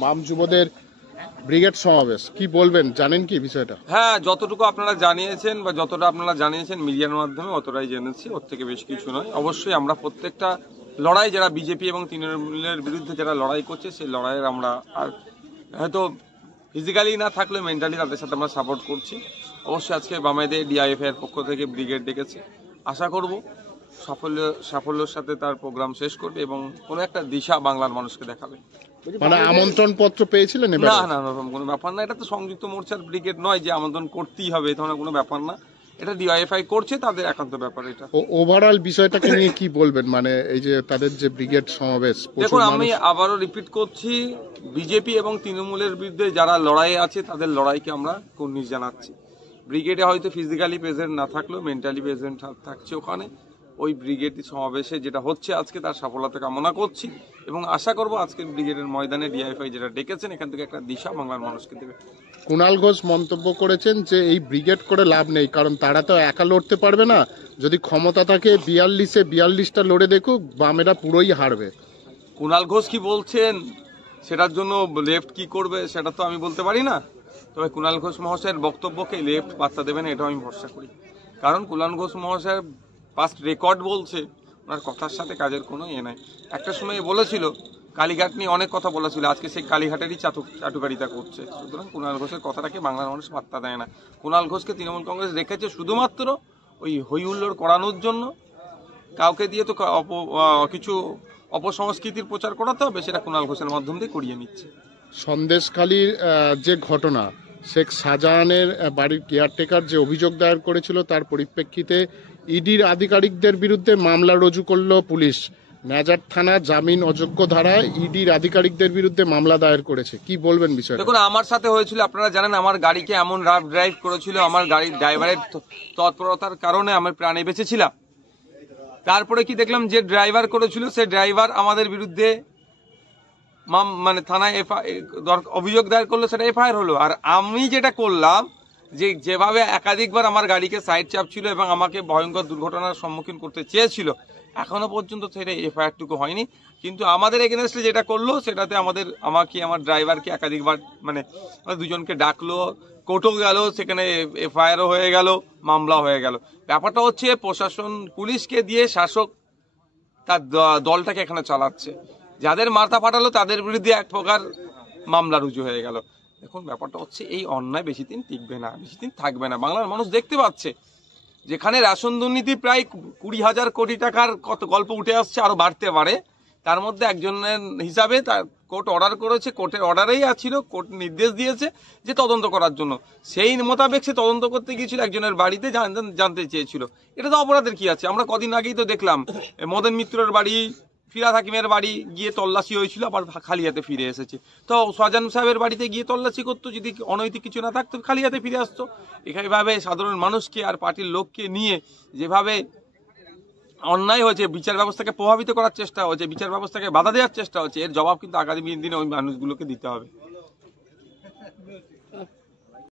বাম যুবদের ব্রিগেড সমাবেশ কি বলবেন, জানেন কি বিষয়টা? হ্যাঁ, যতটুকু আপনারা জানিয়েছেন বা যতটা আপনারা জানিয়েছেন মিডিয়ার মাধ্যমে অতটাই জেনেছি, ওর থেকে বেশি কিছু নয়। অবশ্যই আমরা প্রত্যেকটা লড়াই যারা বিজেপি এবং তৃণমূলের বিরুদ্ধে যারা লড়াই করছে সেই লড়াইয়ের আমরা আর হয়তো ফিজিক্যালি না থাকলে মেন্টালি তাদের সাথে আমরা সাপোর্ট করছি। অবশ্যই আজকে বামেদের ডিআইএফআই এর পক্ষ থেকে ব্রিগেড ডেকেছে, আশা করব সাফল্যের সাথে তার প্রোগ্রাম শেষ করবে এবং কোনো একটা দিশা বাংলার মানুষকে দেখাবে। মানে আমন্ত্রণ পত্র পেয়েছিলেন? না না, কোনো ব্যাপার না, এটা তো সংযুক্ত মোর্চার ব্রিগেড নয় যে আমন্ত্রণ করতেই হবে, এই ধরনের কোনো ব্যাপার না। এটা ডিআইএফআই করছে, তাদের একান্ত ব্যাপার এটা। ওভারঅল বিষয়টাকে নিয়ে কি বলবেন, মানে এই যে তাদের যে ব্রিগেড সমাবেশ? দেখুন, আমি আবারও রিপিট করছি, বিজেপি এবং তৃণমূলের বিরুদ্ধে যারা লড়াই আছে তাদের লড়াইকে আমরা কুর্নিশ জানাচ্ছি। ব্রিগেডে হয়তো ফিজিক্যালি প্রেজেন্ট না থাকলেও মেন্টালি প্রেজেন্ট থাকছে ওখানে। ওই ব্রিগেড সমাবেশে যেটা হচ্ছে আজকে তার সফলতা কামনা করছি এবং আশা করব আজকের ব্রিগেডের ময়দানে ডিআইএফআই যেটা ডেকেছেন এখান থেকে একটা দিশা বাংলার মানুষকে দেবে। কুণাল ঘোষ মন্তব্য করেছেন যে এই ব্রিগেড করে লাভ নেই, কারণ তারা তো একা লড়তে পারবে না, যদি ক্ষমতা থাকে 42-42টা লড়ে দেখুক, বামেরা পুরোই হারবে। কুণাল ঘোষ কি বলছেন সেটার জন্য লেফট কি করবে সেটা তো আমি বলতে পারি না, তবে কুণাল ঘোষ মহাশয়ের বক্তব্যকে লেফট পাত্তা দেবে না এটাও আমি ভরসা করি। কারণ কুণাল ঘোষ মহাশয়ের পাস্ট রেকর্ড বলছে ওনার কথার সাথে কাজের কোনো নাই। একটা সময় বলেছিল কালীঘাট নিয়ে অনেক কথা বলেছিল, আজকে সেই কালীঘাটেরই চাটুকারিতা করছে। সুতরাং কুণাল ঘোষের কথাটাকে বাংলার মানুষ পাত্তা দেয় না। কুণাল ঘোষকে তৃণমূল কংগ্রেস রেখেছে শুধুমাত্র ওই হই হুল্লোড় করানোর জন্য। কাউকে দিয়ে তো কিছু অপসংস্কৃতির প্রচার করাতে হবে, সেটা কুণাল ঘোষের মাধ্যম দিয়ে করিয়ে নিচ্ছে। সন্দেশখালীর যে ঘটনা, শেখ শাহজাহানের বাড়ির কেয়ারটেকার যে অভিযোগ দায়ের করেছিল, তার পরিপ্রেক্ষিতে ইডির আধিকারিকদের বিরুদ্ধে মামলা রুজু করল পুলিশ। নাজার থানা জামিন অযোগ্য ধারায় ইডির আধিকারিকদের বিরুদ্ধে মামলা দায়ের করেছে, কি বলবেন বিষয়টা? দেখুন, আমার সাথে হয়েছিল, আপনারা জানেন আমার গাড়িকে এমন রাফ ড্রাইভ করেছিল, আমার গাড়ির ড্রাইভারের তৎপরতার কারণে আমার প্রাণে বেঁচেছিলাম। তারপরে কি দেখলাম, যে ড্রাইভার করেছিল সে ড্রাইভার আমাদের বিরুদ্ধে মানে থানায় অভিযোগ দায়ের করলো, সেটা এফআইআর হলো। আর আমি যেটা করলাম, যেভাবে একাধিকবার আমার গাড়িকে সাইড চাপছিল এবং আমাকে ভয়ঙ্কর দুর্ঘটনার সম্মুখীন করতে চেয়েছিল, এখনো পর্যন্ত সেটা এফআইআরটুকু হয়নি। কিন্তু আমাদের এগেনস্টে যেটা করলো সেটাতে আমাকে আমার ড্রাইভারকে একাধিকবার মানে দুজনকে ডাকলো, কোর্টও গেল, সেখানে এফআইআরও হয়ে গেল, মামলা হয়ে গেল। ব্যাপারটা হচ্ছে প্রশাসন পুলিশকে দিয়ে শাসক তার দলটাকে এখানে চালাচ্ছে। যাদের মাথা ফাটালো তাদের বিরুদ্ধে এক প্রকার মামলা রুজু হয়ে গেল। দেখুন, ব্যাপারটা হচ্ছে এই অন্যায় বেশি দিন টিকবে না, বেশি দিন থাকবে না। বাংলার মানুষ দেখতে পাচ্ছে যেখানে রেশন দুর্নীতি প্রায় 20,000 কোটি টাকার কত গল্প উঠে আসছে, আরো বাড়তে পারে। তার মধ্যে একজনের হিসাবে তার কোর্ট অর্ডার করেছে, কোর্টের অর্ডারেই আছিল, কোর্ট নির্দেশ দিয়েছে যে তদন্ত করার জন্য। সেই মোতাবেক সে তদন্ত করতে গিয়েছিল, একজনের বাড়িতে জানতে চেয়েছিল। এটা তো অপরাধের কি আছে? আমরা কদিন আগেই তো দেখলাম মদন মিত্রের বাড়ি, ফিরাদ হাকিমের বাড়ি গিয়ে তল্লাশি হয়েছিল, আবার খালি হাতে ফিরে এসেছে। তো শাহজাহান সাহেবের বাড়িতে গিয়ে তল্লাশি করতো, যদি অনৈতিক কিছু না থাকতো খালি হাতে ফিরে আসতো। এভাবে সাধারণ মানুষকে আর পার্টির লোককে নিয়ে যেভাবে অন্যায় হয়েছে, বিচার ব্যবস্থাকে প্রভাবিত করার চেষ্টা হচ্ছে, বিচার ব্যবস্থাকে বাধা দেওয়ার চেষ্টা হচ্ছে, এর জবাব কিন্তু আগামী দিনে ওই মানুষগুলোকে দিতে হবে।